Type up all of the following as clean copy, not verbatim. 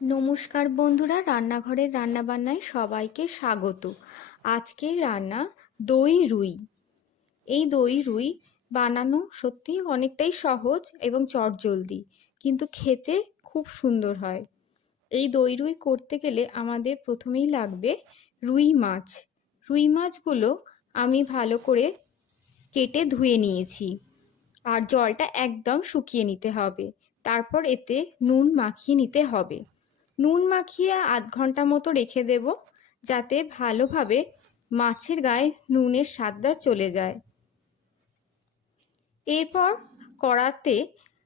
নমস্কার বন্ধুরা, রান্নাঘরের রান্নাবান্নায় সবাইকে স্বাগত। আজকের রান্না দই রুই। এই দই রুই বানানো সত্যি অনেকটাই সহজ এবং চটজলদি, কিন্তু খেতে খুব সুন্দর হয়। এই দই রুই করতে গেলে আমাদের প্রথমেই লাগবে রুই মাছ। রুই মাছগুলো আমি ভালো করে কেটে ধুয়ে নিয়েছি, আর জলটা একদম শুকিয়ে নিতে হবে। তারপর এতে নুন মাখিয়ে নিতে হবে। নুন মাখিয়ে আধ ঘন্টা মতো রেখে দেব, যাতে ভালোভাবে মাছের গায়ে নুনের স্বাদটা চলে যায়। এরপর কড়াতে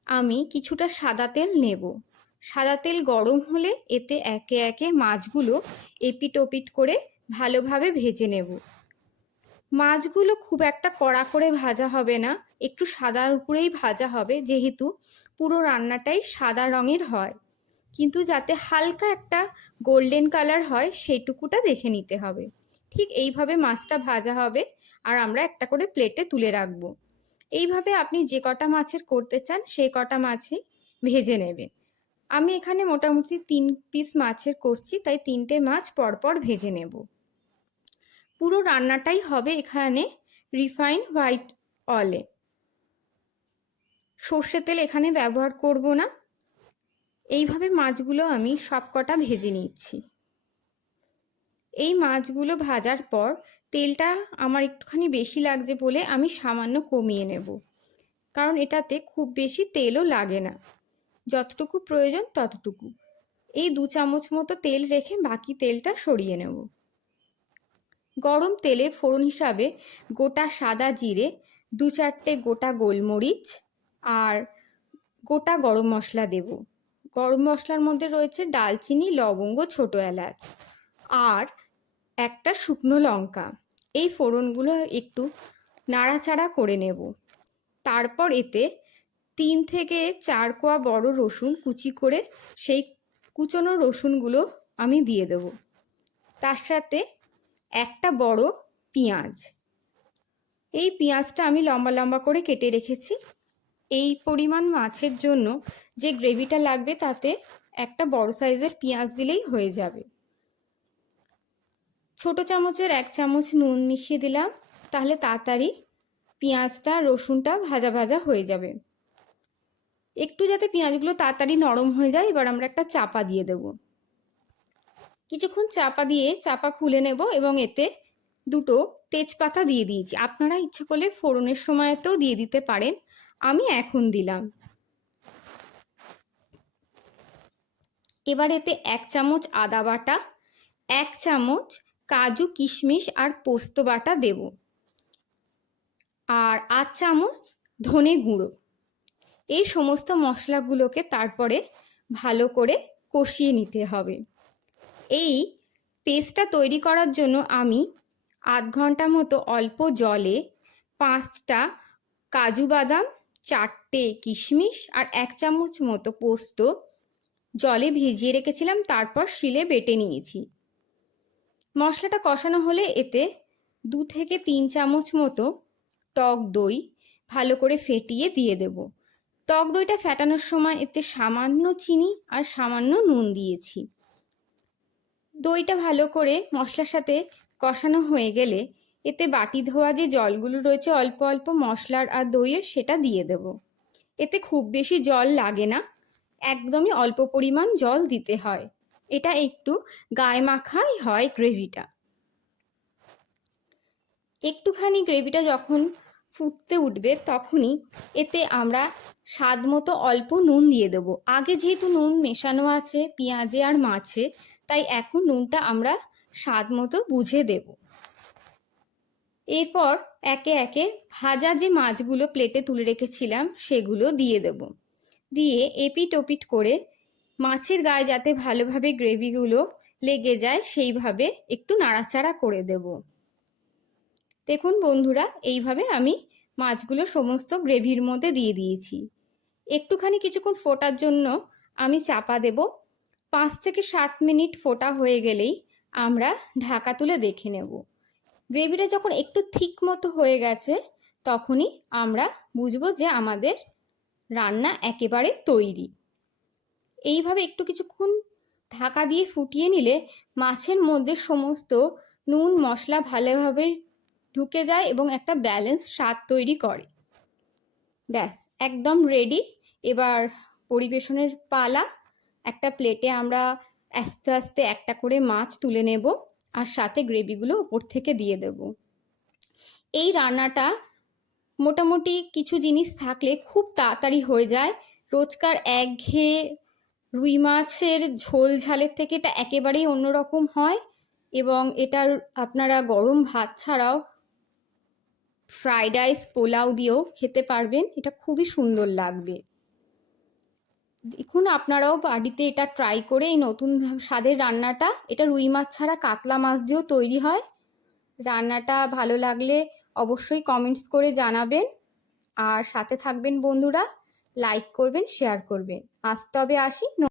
আমি কিছুটা সাদা তেল নেব। সাদা তেল গরম হলে এতে একে একে মাছগুলো এপিট ওপিট করে ভালোভাবে ভেজে নেব। মাছগুলো খুব একটা কড়া করে ভাজা হবে না, একটু সাদার উপরেই ভাজা হবে, যেহেতু পুরো রান্নাটাই সাদা রঙের হয়। কিন্তু যাতে হালকা একটা গোল্ডেন কালার হয় সেইটুকুটা দেখে নিতে হবে। ঠিক এইভাবে মাছটা ভাজা হবে, আর আমরা একটা করে প্লেটে তুলে রাখবো। এইভাবে আপনি যে কটা মাছের করতে চান সেই কটা মাছই ভেজে নেবেন। আমি এখানে মোটামুটি 3 পিস মাছের করছি, তাই 3টে মাছ পরপর ভেজে নেব। পুরো রান্নাটাই হবে এখানে রিফাইন হোয়াইট অয়েলে। সর্ষে তেল এখানে ব্যবহার করব না। এইভাবে মাছগুলো আমি সব কটা ভেজে নিচ্ছি। এই মাছগুলো ভাজার পর তেলটা আমার একটুখানি বেশি লাগছে বলে আমি সামান্য কমিয়ে নেব, কারণ এটাতে খুব বেশি তেলও লাগে না, যতটুকু প্রয়োজন ততটুকু। এই 2 চামচ মতো তেল রেখে বাকি তেলটা সরিয়ে নেব। গরম তেলে ফোড়ন হিসাবে গোটা সাদা জিরে, 2-4টে গোটা গোলমরিচ আর গোটা গরম মশলা দেব। গরম মশলার মধ্যে রয়েছে ডালচিনি, লবঙ্গ, ছোটো এলাচ আর একটা শুকনো লঙ্কা। এই ফোড়নগুলো একটু নাড়াচাড়া করে নেব। তারপর এতে 3 থেকে 4 কোয়া বড় রসুন কুচি করে সেই কুচনো রসুনগুলো আমি দিয়ে দেব। তার সাথে একটা বড় পেঁয়াজ। এই পেঁয়াজটা আমি লম্বা লম্বা করে কেটে রেখেছি। এই পরিমাণ মাছের জন্য যে গ্রেভিটা লাগবে তাতে একটা বড় সাইজের পেঁয়াজ দিলেই হয়ে যাবে। ছোট চামচের 1 চামচ নুন মিশিয়ে দিলাম, তাহলে তাড়াতাড়ি পেঁয়াজটা রসুনটা ভাজা ভাজা হয়ে যাবে। একটু যাতে পেঁয়াজগুলো তাড়াতাড়ি নরম হয়ে যায়, এবার আমরা একটা চাপা দিয়ে দেব। কিছুক্ষণ চাপা দিয়ে চাপা খুলে নেব এবং এতে 2টো তেজপাতা দিয়ে দিয়েছি। আপনারা ইচ্ছে করলে ফোড়নের সময়তেও দিয়ে দিতে পারেন, আমি এখন দিলাম। এবার এতে 1 চামচ আদা বাটা, 1 চামচ কাজু কিশমিশ আর পোস্ত বাটা দেব, আর 8 চামচ ধনে গুঁড়ো। এই সমস্ত মশলাগুলোকে তারপরে ভালো করে কষিয়ে নিতে হবে। এই পেস্টটা তৈরি করার জন্য আমি আধ ঘন্টা মতো অল্প জলে 5টা কাজু বাদাম, 4টে কিশমিশ আর 1 চামচ মতো পোস্ত জলে ভিজিয়ে রেখেছিলাম, তারপর শিলে বেটে নিয়েছি। মশলাটা কষানো হলে এতে 2 থেকে 3 চামচ মতো টক দই ভালো করে ফেটিয়ে দিয়ে দেব। টক দইটা ফেটানোর সময় এতে সামান্য চিনি আর সামান্য নুন দিয়েছি। দইটা ভালো করে মশলার সাথে কষানো হয়ে গেলে এতে বাটি ধোয়া যে জলগুলো রয়েছে অল্প অল্প মশলার আর দইয়ের, সেটা দিয়ে দেব। এতে খুব বেশি জল লাগে না, একদমই অল্প পরিমাণ জল দিতে হয়। এটা একটু গায়ে মাখাই হয় গ্রেভিটা। একটুখানি গ্রেভিটা যখন ফুটতে উঠবে তখনই এতে আমরা স্বাদ মতো অল্প নুন দিয়ে দেব। আগে যেহেতু নুন মেশানো আছে পেঁয়াজে আর মাছে, তাই এখন নুনটা আমরা স্বাদ মতো বুঝে দেব। এরপর একে একে ভাজা যে মাছগুলো প্লেটে তুলে রেখেছিলাম সেগুলো দিয়ে দেব। দিয়ে এপিট ওপিট করে মাছের গায়ে যাতে ভালোভাবে গ্রেভিগুলো লেগে যায় সেইভাবে একটু নাড়াচাড়া করে দেব। দেখুন বন্ধুরা, এইভাবে আমি মাছগুলো সমস্ত গ্রেভির মধ্যে দিয়ে দিয়েছি। একটুখানি কিছুক্ষণ ফোটার জন্য আমি চাপা দেব। 5 থেকে 7 মিনিট ফোটা হয়ে গেলেই আমরা ঢাকা তুলে দেখে নেব। গ্রেভিটা যখন একটু থিক মতো হয়ে গেছে তখনই আমরা বুঝবো যে আমাদের রান্না একেবারে তৈরি। এইভাবে একটু কিছুক্ষণ ঢাকা দিয়ে ফুটিয়ে নিলে মাছের মধ্যে সমস্ত নুন মশলা ভালোভাবে ঢুকে যায় এবং একটা ব্যালেন্স স্বাদ তৈরি করে। ব্যাস, একদম রেডি। এবার পরিবেশনের পালা। একটা প্লেটে আমরা আস্তে আস্তে একটা করে মাছ তুলে নেব আর সাথে গ্রেভিগুলো উপর থেকে দিয়ে দেব। এই রান্নাটা মোটামুটি কিছু জিনিস থাকলে খুব তাড়াতাড়ি হয়ে যায়। রোজকার একঘেয়ে রুই মাছের ঝোল ঝালের থেকে এটা একেবারেই অন্যরকম হয় এবং এটার আপনারা গরম ভাত ছাড়াও ফ্রাইড রাইস, পোলাও দিয়েও খেতে পারবেন। এটা খুবই সুন্দর লাগবে। দেখুন আপনারাও বাড়িতে এটা ট্রাই করে এই নতুন স্বাদের রান্নাটা, এটা রুই মাছ ছাড়া কাতলা মাছ দিয়েও তৈরি হয়। রান্নাটা ভালো লাগলে অবশ্যই কমেন্টস করে জানাবেন আর সাথে থাকবেন বন্ধুরা, লাইক করবেন, শেয়ার করবেন। আজ তবে আসি।